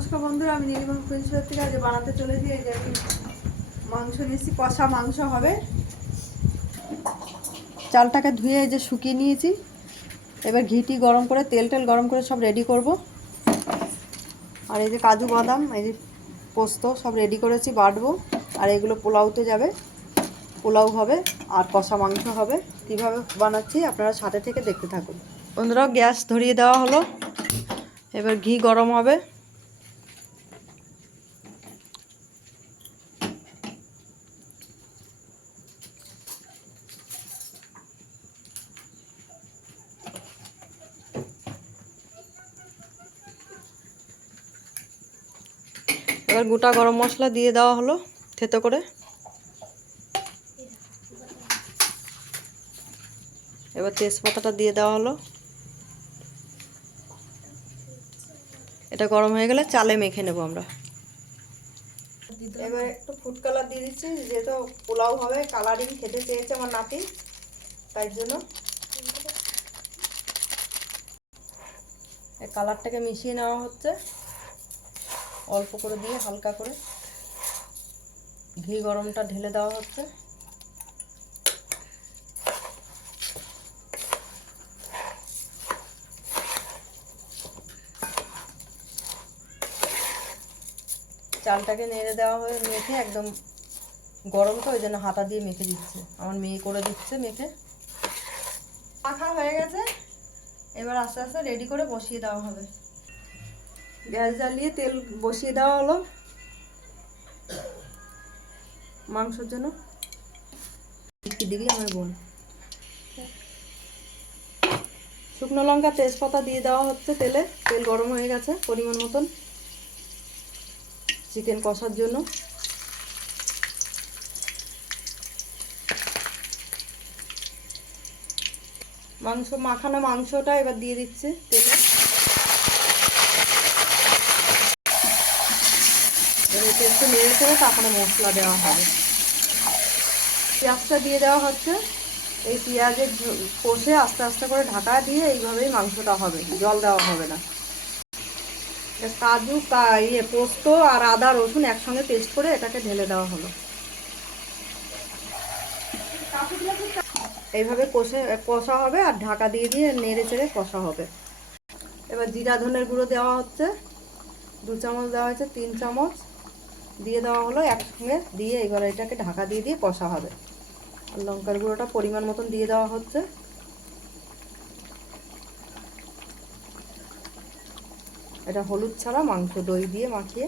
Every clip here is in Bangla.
নমস্কার বন্ধুরা, আমি নীলিমা প্রিন্সিপাল থেকে আজ বানাতে চলেছি এই যে মাংস নিয়েছি, কষা মাংস হবে। চালটাকে ধুয়ে এই যে শুকিয়ে নিয়েছি। এবার ঘিটি গরম করে, তেল টেল গরম করে সব রেডি করব। আর এই যে কাজু বাদাম, এই যে পোস্ত সব রেডি করেছি, বাটবো। আর এগুলো পোলাওতে যাবে। পোলাও হবে আর কষা মাংস হবে। কীভাবে বানাচ্ছি আপনারা সাথে থেকে দেখতে থাকুন। বন্ধুরা, গ্যাস ধরিয়ে দেওয়া হলো। এবার ঘি গরম হবে। এবার গোটা গরম মশলা দিয়ে দেওয়া হলো থেতো করে। এবার তেজপাতাটা দিয়ে দেওয়া হলো। এটা গরম হয়ে গেলে চালে মেখে নেব আমরা। এবার একটু ফুড কালার দিয়ে দিচ্ছি, যেহেতু পোলাও হবে কালারিং খেতে চেয়েছে আমার নাতি, তাই জন্য। কালারটাকে মিশিয়ে নেওয়া হচ্ছে। অল্প করে দিয়ে হালকা করে ঘি গরমটা ঢেলে দেওয়া হচ্ছে। চালটাকে নেড়ে দেওয়া হয়ে মেখে একদম গরম তো, ওই জন্য হাতা দিয়ে মেখে দিচ্ছে। আমার মেয়ে করে দিচ্ছে মেখে। মাখা হয়ে গেছে। এবার আস্তে আস্তে রেডি করে বসিয়ে দেওয়া হবে। গ্যাস জ্বালিয়ে তেল বসিয়ে দেওয়া হলো। মাংসের জন্য। দিবি আমার বোন। শুকনো লঙ্কা, তেজপাতা দিয়ে দেওয়া হচ্ছে তেলে। তেল গরম হয়ে গেছে পরিমাণ মতন। চিকেন কষার জন্য। মাংস, মাখানো মাংসটা এবার দিয়ে দিচ্ছে তেলে এবার এটা একটু নেড়ে চেড়ে তারপরে মশলা দেওয়া হবে। পেঁয়াজটা দিয়ে দেওয়া হচ্ছে। এই পেঁয়াজের কষে আস্তে আস্তে করে ঢাকা দিয়ে এইভাবেই মাংসটা হবে। জল দেওয়া হবে না। কাজু ইয়ে পোস্ত আর আদা, রসুন একসঙ্গে পেস্ট করে এটাকে ঢেলে দেওয়া হলো। এইভাবে কষে, কষা হবে আর ঢাকা দিয়ে দিয়ে নেড়ে চেড়ে কষা হবে। এবার জিরা ধনের গুঁড়ো দেওয়া হচ্ছে। দু চামচ দেওয়া হয়েছে, তিন চামচ। দিয়ে দেওয়া হলো একসঙ্গে দিয়ে এবার এটাকে ঢাকা দিয়ে দিয়ে কষা হবে। আর লঙ্কার গুঁড়োটা পরিমাণ মতন দিয়ে দেওয়া হচ্ছে। এটা হলুদ ছাড়া মাংস দই দিয়ে মাখিয়ে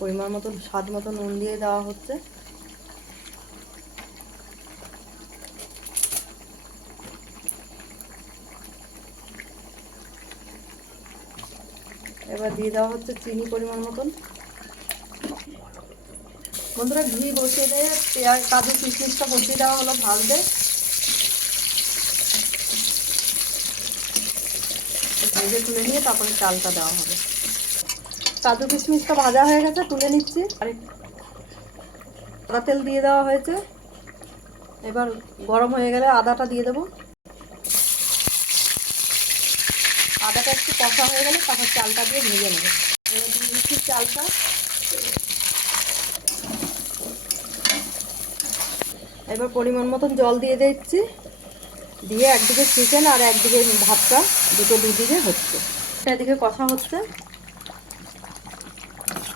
পরিমাণ মতন, স্বাদ মতো নুন দিয়ে দেওয়া হচ্ছে। এবার দিয়ে দেওয়া হচ্ছে চিনি পরিমাণ মতন। বন্ধুরা, ঘি বসিয়ে দিয়ে পেঁয়াজ, কাজু, কিশমিশটা বসিয়ে দেওয়া হলো ভাজতে। ভেজে তুলে নিয়ে তারপরে চালটা দেওয়া হবে। কাজু, কিশমিশটা ভাজা হয়ে গেছে, তুলে নিচ্ছি। আর আদা তেল দিয়ে দেওয়া হয়েছে। এবার গরম হয়ে গেলে আদাটা দিয়ে দেবো। আদাটা একটু কষা হয়ে গেলে তারপর চালটা দিয়ে ভেজে নেবে। এবার চালটা। এবার পরিমাণ মতন জল দিয়ে দিচ্ছি। দিয়ে একদিকে চিকেন আর একদিকে ভাতটা, দুটো দুদিকে হচ্ছে। এদিকে কষা হচ্ছে।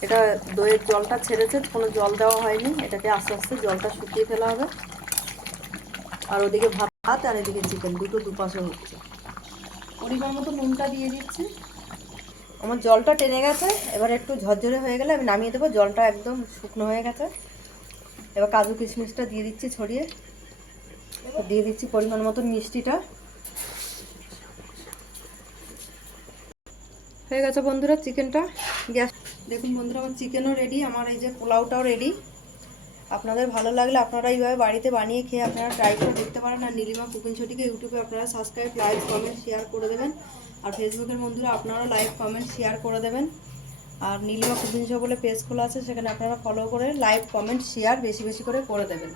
এটা দইয়ের জলটা ছেড়েছে, কোনো জল দেওয়া হয়নি। এটাকে আস্তে আস্তে জলটা শুকিয়ে ফেলা হবে। আর ওদিকে ভাত আর এদিকে চিকেন দুটো দুপাশে হচ্ছে। পরিমাণ মতো নুনটা দিয়ে দিচ্ছি। আমার জলটা টেনে গেছে, এবার একটু ঝরঝরে হয়ে গেলে আমি নামিয়ে দেবো, জলটা একদম শুকনো হয়ে গেছে। এবার কাজু কিশমিশটা দিয়ে দিচ্ছি ছড়িয়ে। দিয়ে দিচ্ছি পরিমাণ মতো মিষ্টিটা। হয়ে গেছে বন্ধুরা, চিকেনটা। গ্যাস দেখুন বন্ধুরা, আমার চিকেনও রেডি আমার এই যে পোলাওটাও রেডি আপনাদের ভালো লাগলে আপনারা এইভাবে বাড়িতে বানিয়ে খেয়ে আপনারা ট্রাই করে দেখতে পারেন। আর নীলিমা কুকিং ছটিকে ইউটিউবে আপনারা সাবস্ক্রাইব লাইক কমেন্ট শেয়ার করে দেবেন। আর ফেসবুকের বন্ধুরা আপনারা লাইক কমেন্ট শেয়ার করে দেবেন। আর নীলিমা কুকিং শো বলে পেজ খোলা আছে, সেখানে আপনারা ফলো করে লাইক কমেন্ট শেয়ার বেশি বেশি করে করে দেবেন।